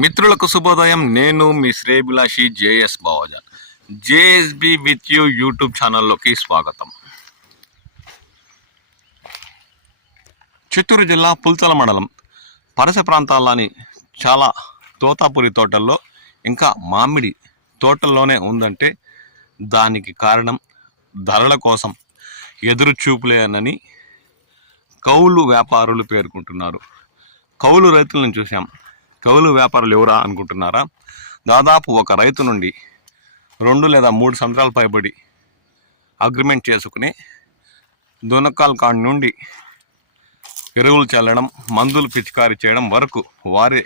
మిత్రులకు శుభోదయం. నేను మీ శ్రేయభిలాషి JS Bavajan. JSB with you YouTube ఛానల్లోకి స్వాగతం. చిత్తూరు జిల్లా పుల్చల మండలం పరస ప్రాంతాల్లోని చాలా తోతాపురి తోటల్లో ఇంకా మామిడి తోటల్లోనే ఉందంటే దానికి కారణం ధరల కోసం ఎదురు చూపులేనని కౌలు వ్యాపారులు పేర్కొంటున్నారు. కౌలు రైతులను చూసాం. కౌలు వ్యాపారులు ఎవరా అనుకుంటున్నారా? దాదాపు ఒక రైతు నుండి 2 లేదా 3 సంవత్సరాల పైబడి అగ్రిమెంట్ చేసుకుని దునకాల కాడి నుండి ఎరువులు చల్లడం, మందులు పిచికారీ చేయడం వరకు వారే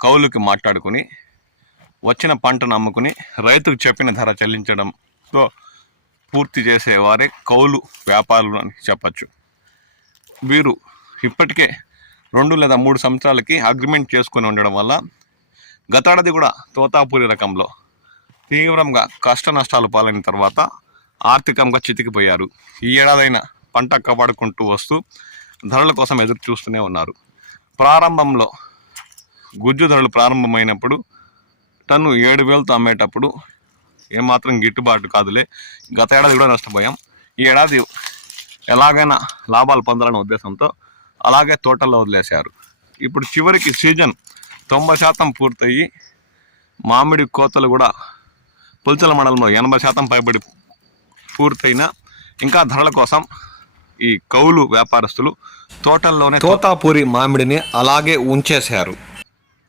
కౌలుకి మాట్లాడుకుని వచ్చిన పంటను అమ్ముకుని రైతుకు చెప్పిన ధర చెల్లించడంతో పూర్తి చేసేవారే కౌలు వ్యాపారులు అని చెప్పచ్చు. వీరు ఇప్పటికే 2 లేదా 3 సంవత్సరాలకి అగ్రిమెంట్ చేసుకొని ఉండడం వల్ల గతేడాది కూడా తోతాపురి రకంలో తీవ్రంగా కష్ట నష్టాలు పాలైన తర్వాత ఆర్థికంగా చితికిపోయారు. ఈ ఏడాదైనా పంట కాపాడుకుంటూ వస్తూ ధరల కోసం ఎదురు చూస్తూనే ఉన్నారు. ప్రారంభంలో గుజ్జు ధరలు ప్రారంభమైనప్పుడు టన్ను 7,000తో అమ్మేటప్పుడు ఏమాత్రం గిట్టుబాటు కాదులే, గత ఏడాది కూడా నష్టపోయాం. ఈ ఏడాది ఎలాగైనా లాభాలు పొందాలనే ఉద్దేశంతో అలాగే తోటల్లో వదిలేశారు. ఇప్పుడు చివరికి సీజన్ 90% పూర్తయ్యి మామిడి కోతలు కూడా పుల్చల మండలంలో 80% పైబడి పూర్తయినా ఇంకా ధరల కోసం ఈ కౌలు వ్యాపారస్తులు తోటల్లోనే తోతాపూరి మామిడిని అలాగే ఉంచేశారు.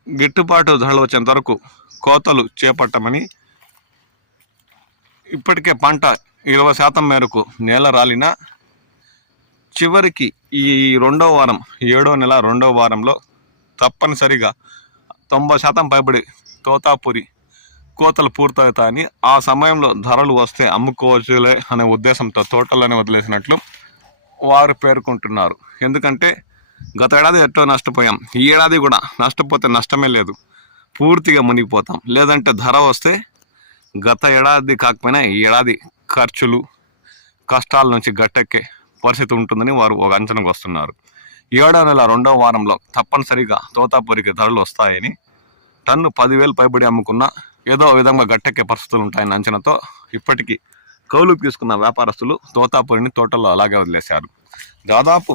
గిట్టుబాటు ధరలు వచ్చేంత వరకు కోతలు చేపట్టమని ఇప్పటికే పంట 20% మేరకు నేల రాలినా చివరికి ఈ 2వ వారం 7వ నెల 2వ వారంలో తప్పనిసరిగా 90% పైబడి తోతాపురి కోతలు పూర్తవుతాయని, ఆ సమయంలో ధరలు వస్తే అమ్ముకోవచ్చులే అనే ఉద్దేశంతో తోటల్లోనే వదిలేసినట్లు వారు పేర్కొంటున్నారు. ఎందుకంటే గత ఏడాది ఎట్టో నష్టపోయాం, ఈ ఏడాది కూడా నష్టపోతే నష్టమే లేదు, పూర్తిగా మునిగిపోతాం. లేదంటే ధర వస్తే గత ఏడాది కాకపోయినా ఈ ఏడాది ఖర్చులు కష్టాల నుంచి గట్టెక్కే పరిస్థితి ఉంటుందని వారు ఒక అంచనాకు వస్తున్నారు. 7వ నెల 2వ వారంలో తప్పనిసరిగా తోతాపురికి ధరలు వస్తాయని, టన్ను 10,000 పైబడి అమ్ముకున్న ఏదో విధంగా గట్టెక్కే పరిస్థితులు ఉంటాయని అంచనాతో ఇప్పటికీ కౌలుకు తీసుకున్న వ్యాపారస్తులు తోతాపురిని తోటల్లో అలాగే వదిలేశారు. దాదాపు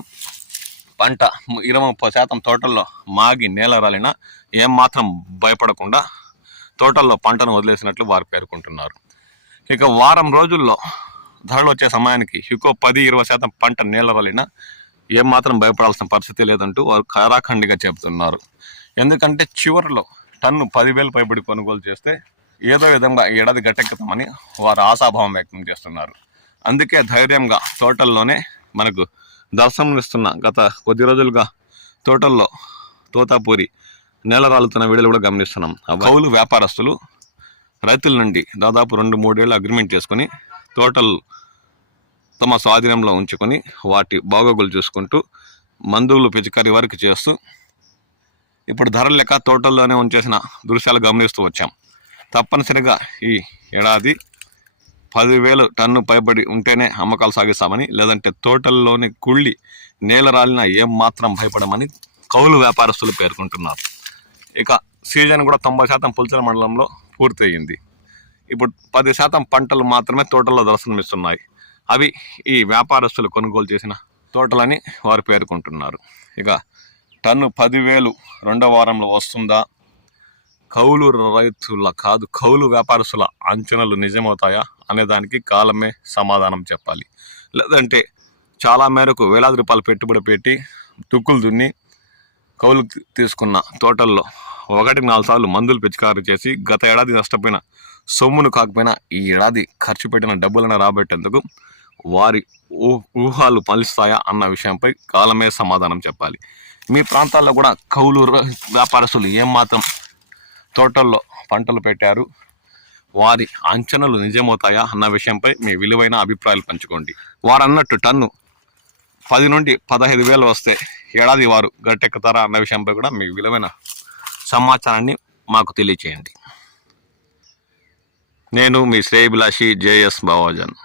పంట 20-30% తోటల్లో మాగి నేల రాలినా ఏమాత్రం భయపడకుండా తోటల్లో పంటను వదిలేసినట్లు వారు పేర్కొంటున్నారు. ఇక వారం రోజుల్లో ధరలు వచ్చే సమయానికి ఇంకో 10-20% పంట నేల రాలినా ఏమాత్రం భయపడాల్సిన పరిస్థితి లేదంటూ వారు ఖరాఖండిగా చెబుతున్నారు. ఎందుకంటే చివరిలో టన్ను 10,000 పైబడి కొనుగోలు చేస్తే ఏదో విధంగా ఏడాది గట్టెక్కుతామని వారు ఆశాభావం వ్యక్తం చేస్తున్నారు. అందుకే ధైర్యంగా తోటల్లోనే మనకు దర్శనమిస్తున్న గత కొద్ది రోజులుగా తోటల్లో తోతాపూరి నేల రాలుతున్న వీడియోలు కూడా గమనిస్తున్నాం. కౌలు వ్యాపారస్తులు రైతుల నుండి దాదాపు 2-3 ఏళ్ళు అగ్రిమెంట్ చేసుకొని తోటలు తమ స్వాధీనంలో ఉంచుకొని వాటి బాగోగులు చూసుకుంటూ మందులు పిచికారీ వరకు చేస్తూ ఇప్పుడు ధరలు లెక్క తోటల్లోనే ఉంచేసిన దృశ్యాలు గమనిస్తూ వచ్చాం. తప్పనిసరిగా ఈ ఏడాది 10,000 టన్ను పైబడి ఉంటేనే అమ్మకాలు సాగిస్తామని, లేదంటే తోటల్లోని కుళ్ళి నేల రాలిన ఏం మాత్రం భయపడమని కౌలు వ్యాపారస్తులు పేర్కొంటున్నారు. ఇక సీజన్ కూడా 90% పుల్చల మండలంలో పూర్తయింది. ఇప్పుడు 10% పంటలు మాత్రమే తోటల్లో దర్శనమిస్తున్నాయి. అవి ఈ వ్యాపారస్తులు కొనుగోలు చేసిన తోటలని వారు పేర్కొంటున్నారు. ఇక టన్ను 10,000 2వ వారంలో వస్తుందా? కౌలు రైతుల కాదు, కౌలు వ్యాపారస్తుల అంచనాలు నిజమవుతాయా అనేదానికి కాలమే సమాధానం చెప్పాలి. లేదంటే చాలా మేరకు వేలాది రూపాయలు పెట్టుబడి పెట్టి తుక్కులు దున్ని కౌలు తీసుకున్న తోటల్లో 1-4 సార్లు మందులు పిచికారీ చేసి గత ఏడాది నష్టపోయిన సొమ్మును కాకపోయినా ఈ ఏడాది ఖర్చు పెట్టిన డబ్బులను రాబట్టేందుకు వారి ఊహలు ఫలిస్తాయా అన్న విషయంపై కాలమే సమాధానం చెప్పాలి. మీ ప్రాంతాల్లో కూడా కౌలు వ్యాపారస్తులు ఏమాత్రం తోటల్లో పంటలు పెట్టారు, వారి అంచనాలు నిజమవుతాయా అన్న విషయంపై మీ విలువైన అభిప్రాయాలు పంచుకోండి. వారు అన్నట్టు టన్ను 10,000-15,000 వస్తే ఏడాది వారు గట్టెక్కుతారా అన్న విషయంపై కూడా మీ విలువైన సమాచారాన్ని మాకు తెలియచేయండి. నేను మీ శ్రేయభిలాషి జేఎస్ బావజాన్.